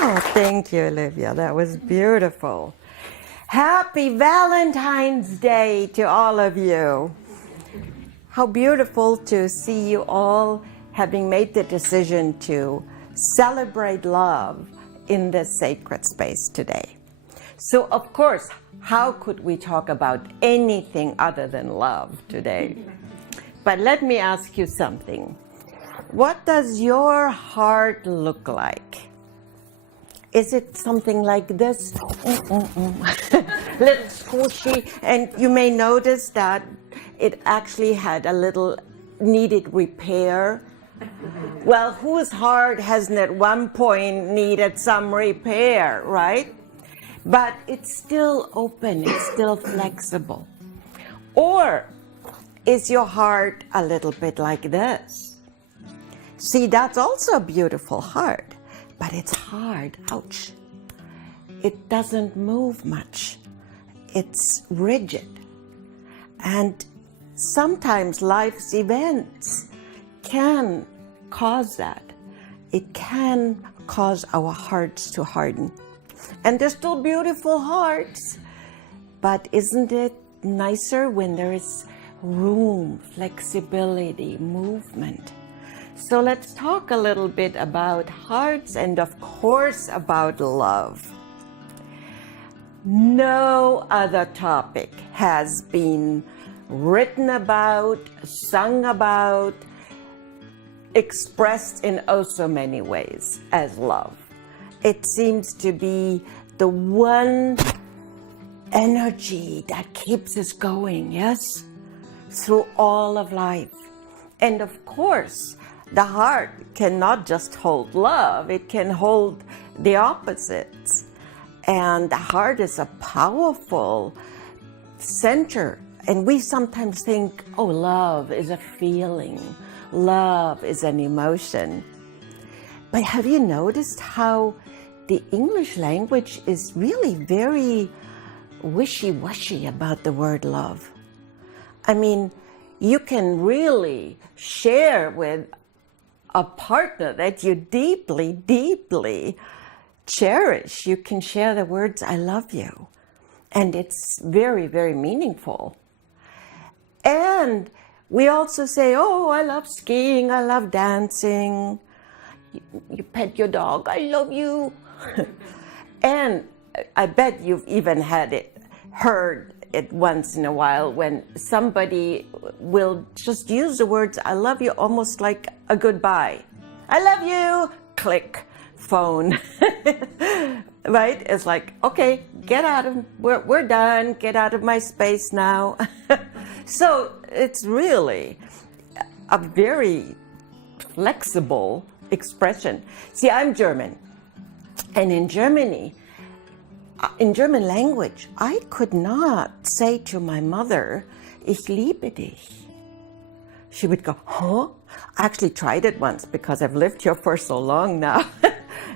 Oh, thank you, Olivia. That was beautiful. Happy Valentine's Day to all of you. How beautiful to see you all having made the decision to celebrate love in this sacred space today. So, of course, how could we talk about anything other than love today? But let me ask you something. What does your heart look like? Is it something like this? Little squishy, and you may notice that it actually had a little needed repair. Well, whose heart hasn't at one point needed some repair, right? But it's still open, it's still flexible. Or is your heart a little bit like this? See, that's also a beautiful heart, but it's hard, ouch. It doesn't move much. It's rigid. And sometimes life's events can cause that. It can cause our hearts to harden. And they're still beautiful hearts. But isn't it nicer when there is room, flexibility, movement? So let's talk a little bit about hearts and, of course, about love. No other topic has been written about, sung about, expressed in oh so many ways as love. It seems to be the one energy that keeps us going, yes, through all of life. And of course, the heart cannot just hold love, it can hold the opposites. And the heart is a powerful center. And we sometimes think, oh, love is a feeling, love is an emotion. But have you noticed how the English language is really very wishy-washy about the word love? I mean, you can really share with a partner that you deeply, deeply cherish. You can share the words, I love you. And it's very, very meaningful. And we also say, oh, I love skiing, I love dancing. You pet your dog, I love you. And I bet you've even heard it once in a while when somebody will just use the words, I love you, almost like a goodbye. I love you, click, phone. Right? It's like, okay, get out of, we're done, get out of my space now. So it's really a very flexible expression. See, I'm German, and in German language, I could not say to my mother, ich liebe dich. She would go, huh? I actually tried it once because I've lived here for so long now.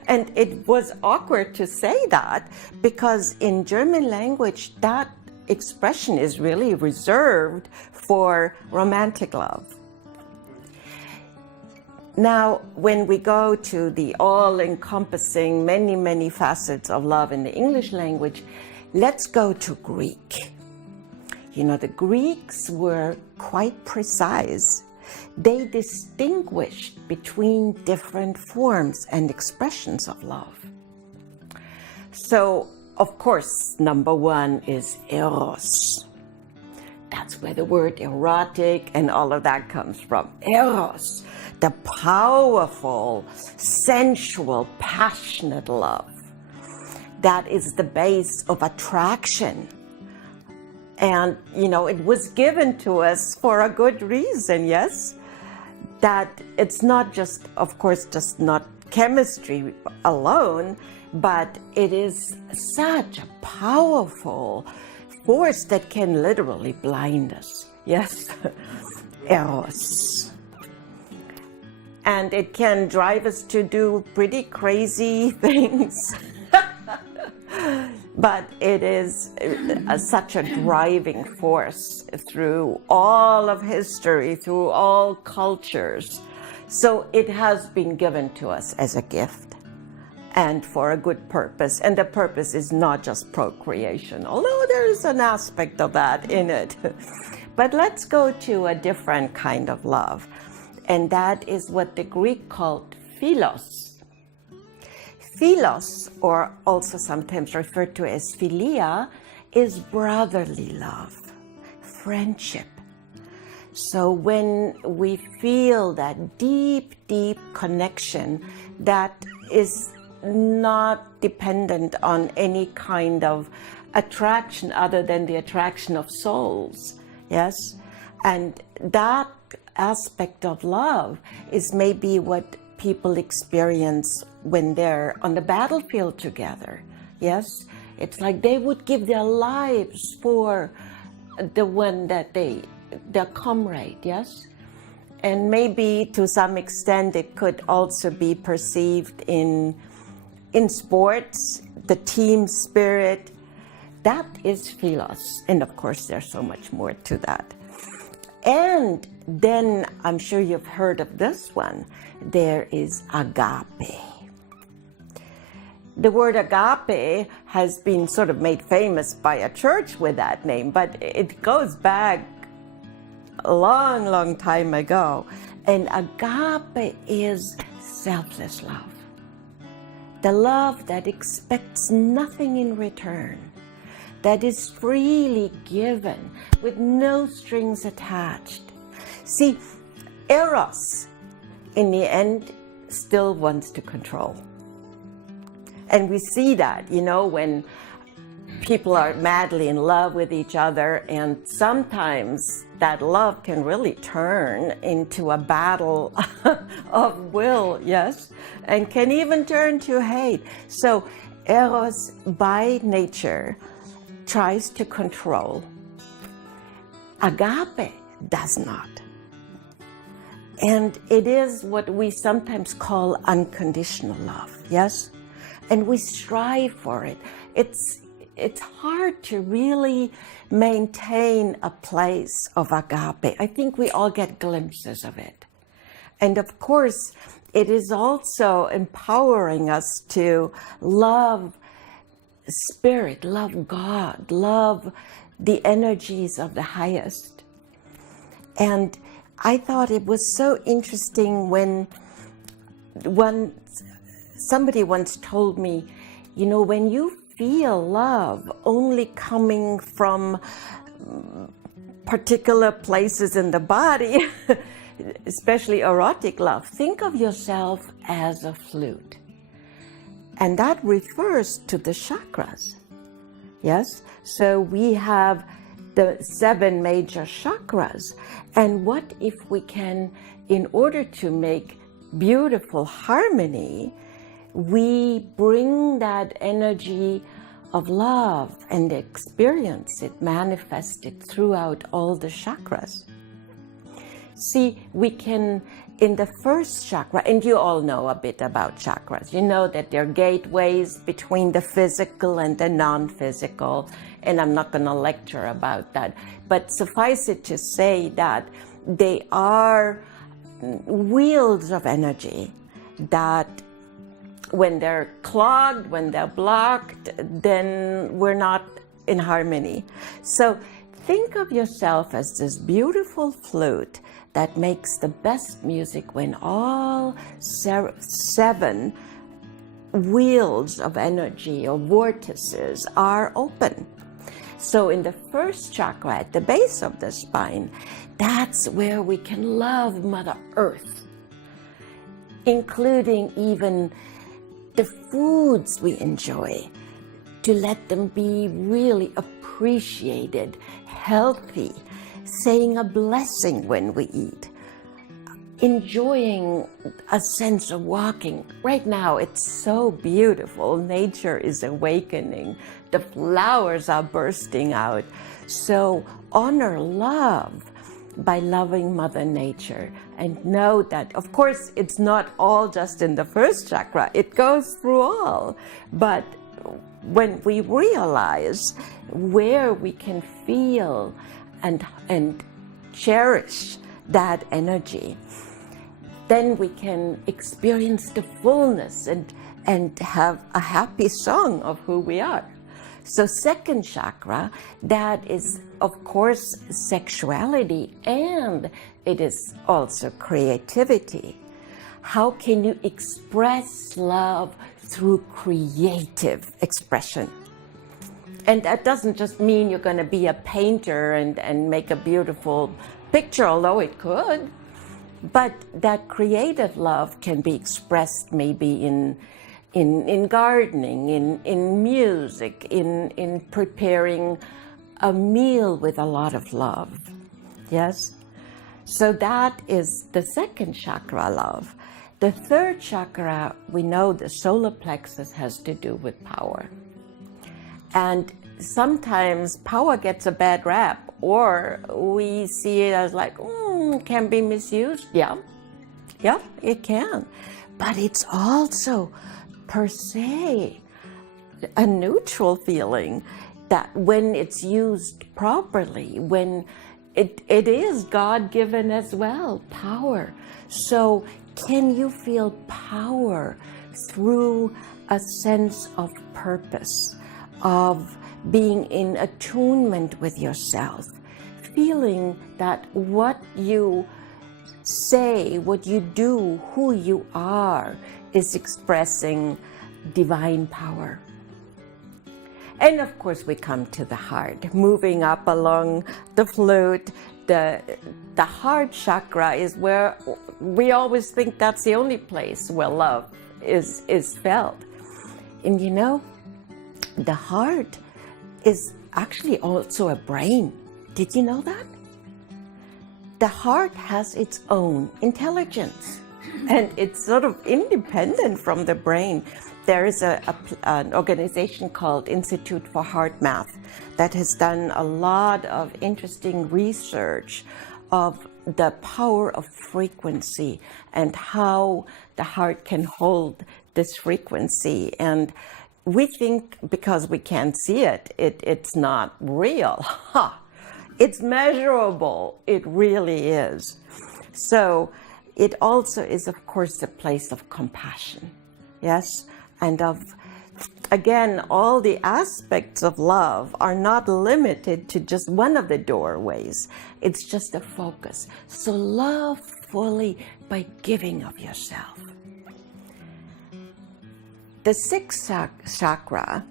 And it was awkward to say that because in German language, that expression is really reserved for romantic love. Now, when we go to the all-encompassing, many, many facets of love in the English language, let's go to Greek. You know, the Greeks were quite precise. They distinguished between different forms and expressions of love. So, of course, number one is eros. That's where the word erotic and all of that comes from. Eros, the powerful, sensual, passionate love. That is the base of attraction. And, you know, it was given to us for a good reason, yes? That it's not just, of course, just not chemistry alone, but it is such a powerful force that can literally blind us, yes? Eros. And it can drive us to do pretty crazy things. But it is such a driving force through all of history, through all cultures. So it has been given to us as a gift. and for a good purpose. And the purpose is not just procreation, although there is an aspect of that in it. But let's go to a different kind of love, and that is what the Greek called philos. Philos, or also sometimes referred to as philia, is brotherly love, friendship. So when we feel that deep, deep connection that is not dependent on any kind of attraction other than the attraction of souls, yes? And that aspect of love is maybe what people experience when they're on the battlefield together, yes? It's like they would give their lives for the one that their comrade, yes? And maybe to some extent it could also be perceived in sports, the team spirit. That is philos. And of course there's so much more to that. And then I'm sure you've heard of this one. There is agape. The word agape has been sort of made famous by a church with that name, but it goes back a long, long time ago. And agape is selfless love. The love that expects nothing in return, that is freely given with no strings attached. See, Eros, in the end, still wants to control. And we see that, you know, when people are madly in love with each other, and sometimes that love can really turn into a battle of will, yes, and can even turn to hate. So Eros, by nature, tries to control. Agape does not. And it is what we sometimes call unconditional love, yes? And we strive for it. It's hard to really maintain a place of agape. I think we all get glimpses of it. And of course, it is also empowering us to love Spirit, love God, love the energies of the highest. And I thought it was so interesting when somebody once told me, you know, when you feel love only coming from particular places in the body, especially erotic love, think of yourself as a flute. And that refers to the chakras, yes? So we have the 7 major chakras. And what if we can, in order to make beautiful harmony, we bring that energy of love and experience it manifested throughout all the chakras. See, we can, in the first chakra, and you all know a bit about chakras, you know that they're gateways between the physical and the non-physical, and I'm not going to lecture about that, but suffice it to say that they are wheels of energy that when they're clogged, when they're blocked, then we're not in harmony. So think of yourself as this beautiful flute that makes the best music when all 7 wheels of energy or vortices are open. So in the first chakra, at the base of the spine, that's where we can love Mother Earth, including even the foods we enjoy, to let them be really appreciated, healthy, saying a blessing when we eat, enjoying a sense of walking. Right now, it's so beautiful. Nature is awakening. The flowers are bursting out. So honor love by loving Mother Nature, and know that, of course, it's not all just in the first chakra. It goes through all. But when we realize where we can feel and cherish that energy, then we can experience the fullness and and have a happy song of who we are. So second chakra, that is of course sexuality, and it is also creativity. How can you express love through creative expression? And that doesn't just mean you're going to be a painter and make a beautiful picture, although it could. But that creative love can be expressed maybe in gardening, in music, in preparing a meal with a lot of love. Yes? So that is the second chakra, love. The third chakra, we know the solar plexus has to do with power. And sometimes power gets a bad rap, or we see it as like, can be misused. Yeah, it can. But it's also per se a neutral feeling that when it's used properly, when it is God-given as well, power. So can you feel power through a sense of purpose, of being in attunement with yourself, feeling that what you say, what you do, who you are, is expressing divine power. And of course we come to the heart, moving up along the flute. The heart chakra is where we always think that's the only place where love is felt. And you know, the heart is actually also a brain. Did you know that? The heart has its own intelligence, and it's sort of independent from the brain. There is an organization called Institute for Heart Math that has done a lot of interesting research of the power of frequency and how the heart can hold this frequency. And we think because we can't see it, it's not real. It's measurable. It really is. So it also is, of course, a place of compassion. Yes? And of, again, all the aspects of love are not limited to just one of the doorways. It's just a focus. So love fully by giving of yourself. The sixth chakra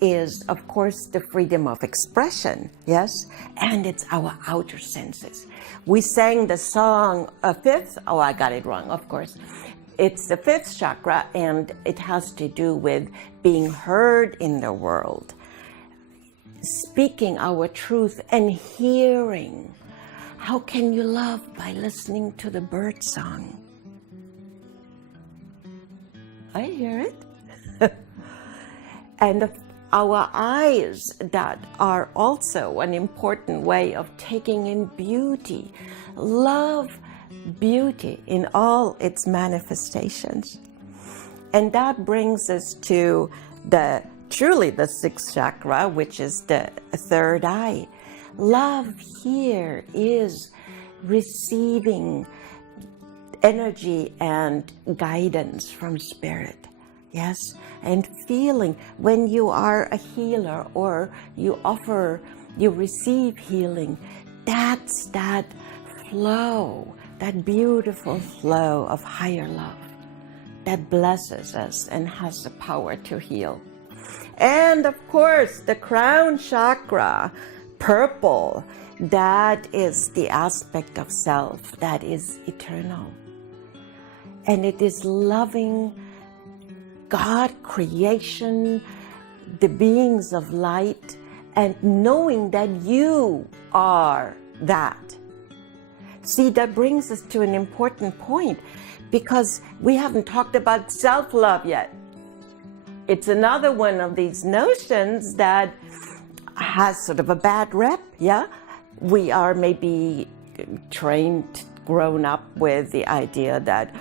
is, of course, the freedom of expression, yes? And it's our outer senses. We sang the song, fifth, oh, I got it wrong, of course. It's the fifth chakra, and it has to do with being heard in the world, speaking our truth and hearing. How can you love? By listening to the bird song. I hear it. And our eyes, that are also an important way of taking in beauty. Love beauty in all its manifestations. And that brings us to truly the sixth chakra, which is the third eye. Love here is receiving energy and guidance from spirit. Yes, and feeling when you are a healer or you receive healing, that's that flow, that beautiful flow of higher love that blesses us and has the power to heal. And of course, the crown chakra, purple, that is the aspect of self that is eternal. And it is loving God, creation, the beings of light, and knowing that you are that. See, that brings us to an important point, because we haven't talked about self-love yet. It's another one of these notions that has sort of a bad rep, yeah? We are maybe trained, grown up with the idea that,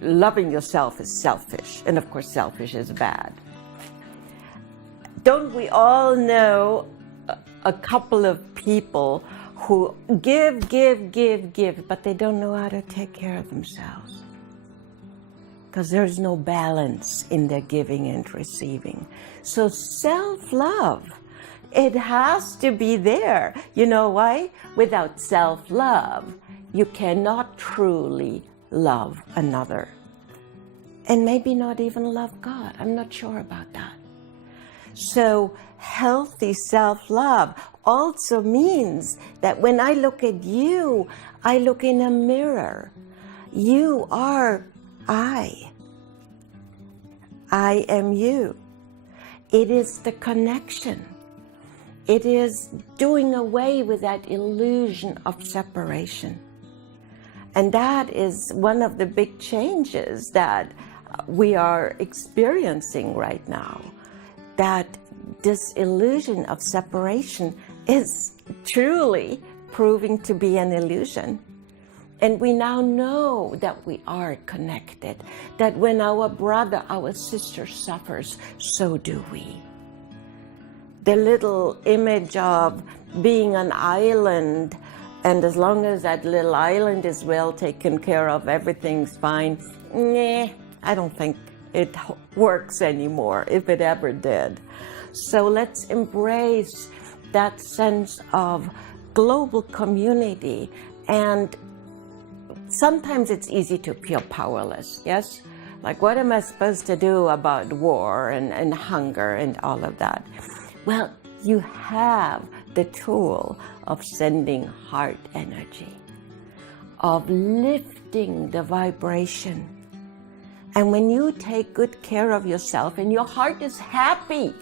loving yourself is selfish. And of course, selfish is bad. Don't we all know a couple of people who give, but they don't know how to take care of themselves? because there's no balance in their giving and receiving. So self-love, it has to be there. You know why? Without self-love, you cannot truly love another. And maybe not even love God. I'm not sure about that. So healthy self-love also means that when I look at you, I look in a mirror. You are I. I am you. It is the connection. It is doing away with that illusion of separation. And that is one of the big changes that we are experiencing right now. That this illusion of separation is truly proving to be an illusion. And we now know that we are connected, that when our brother, our sister suffers, so do we. The little image of being an island, and as long as that little island is well taken care of, everything's fine. I don't think it works anymore, if it ever did. So let's embrace that sense of global community. And sometimes it's easy to feel powerless, yes? Like, what am I supposed to do about war and hunger and all of that? Well, you have the tool of sending heart energy, of lifting the vibration. And when you take good care of yourself and your heart is happy,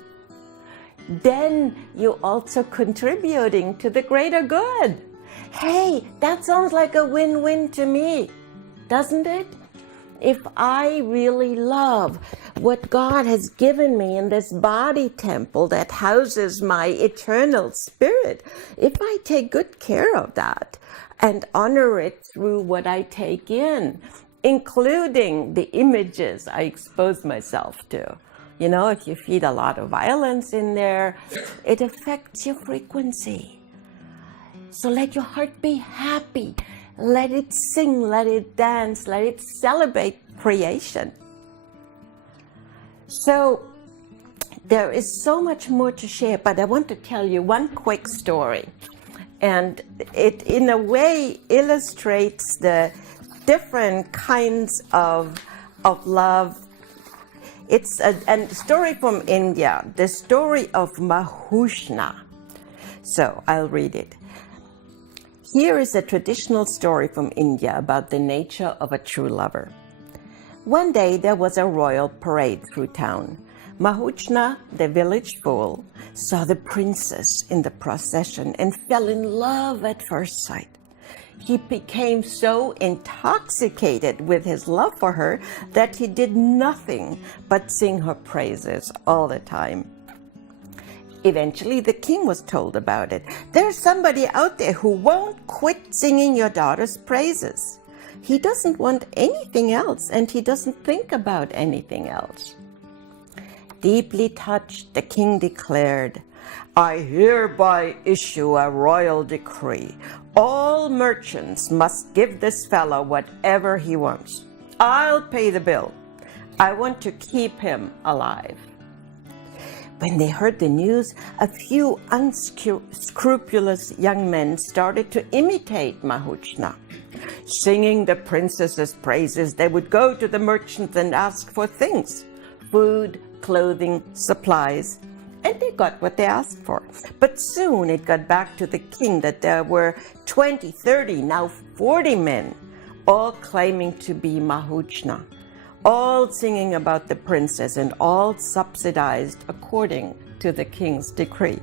then you're also contributing to the greater good. Hey, that sounds like a win-win to me, doesn't it? If I really love what God has given me in this body temple that houses my eternal spirit, if I take good care of that and honor it through what I take in, including the images I expose myself to. You know, if you feed a lot of violence in there, it affects your frequency. So let your heart be happy. Let it sing, let it dance, let it celebrate creation. So there is so much more to share, but I want to tell you one quick story. And it, in a way, illustrates the different kinds of love. It's a story from India, the story of Mahushna. So I'll read it. Here is a traditional story from India about the nature of a true lover. One day there was a royal parade through town. Mahushna, the village fool, saw the princess in the procession and fell in love at first sight. He became so intoxicated with his love for her that he did nothing but sing her praises all the time. Eventually, the king was told about it. There's somebody out there who won't quit singing your daughter's praises. He doesn't want anything else, and he doesn't think about anything else. Deeply touched, the king declared, I hereby issue a royal decree. All merchants must give this fellow whatever he wants. I'll pay the bill. I want to keep him alive. When they heard the news, a few unscrupulous young men started to imitate Mahushna. Singing the princess's praises, they would go to the merchants and ask for things, food, clothing, supplies, and they got what they asked for. But soon it got back to the king that there were 20, 30, now 40 men, all claiming to be Mahushna, all singing about the princess and all subsidized according to the king's decree.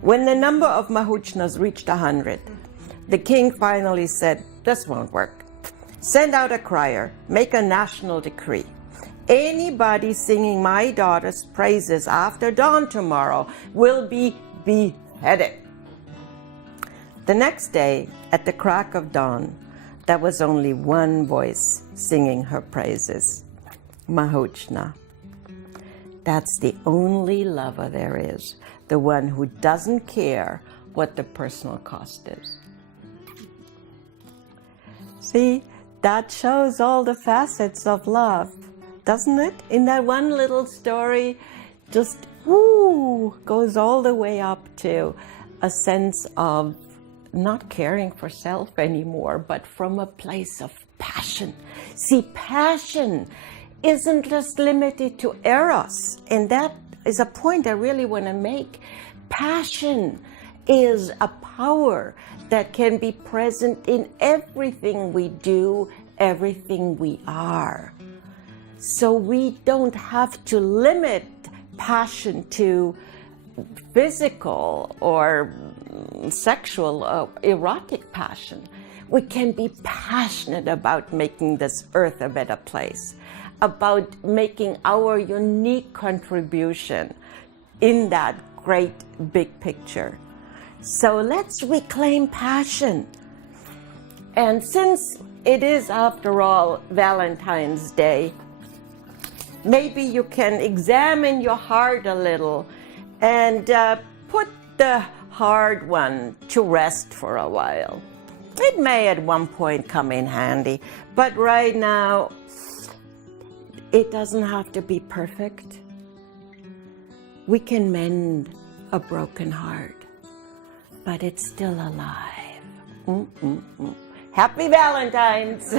When the number of Mahushnas reached 100, the king finally said, this won't work. Send out a crier, make a national decree. Anybody singing my daughter's praises after dawn tomorrow will be beheaded. The next day, at the crack of dawn, there was only one voice singing her praises, Mahushna. That's the only lover there is, the one who doesn't care what the personal cost is. See, that shows all the facets of love, doesn't it? In that one little story, just goes all the way up to a sense of not caring for self anymore, but from a place of passion. See, passion isn't just limited to eros, and that is a point I really want to make. Passion is a power that can be present in everything we do, everything we are. So we don't have to limit passion to physical or sexual, erotic passion. We can be passionate about making this earth a better place, about making our unique contribution in that great big picture. So let's reclaim passion. And since it is, after all, Valentine's Day, maybe you can examine your heart a little and put the hard one to rest for a while. It may at one point come in handy, but right now, it doesn't have to be perfect. We can mend a broken heart, but it's still alive. Happy Valentine's!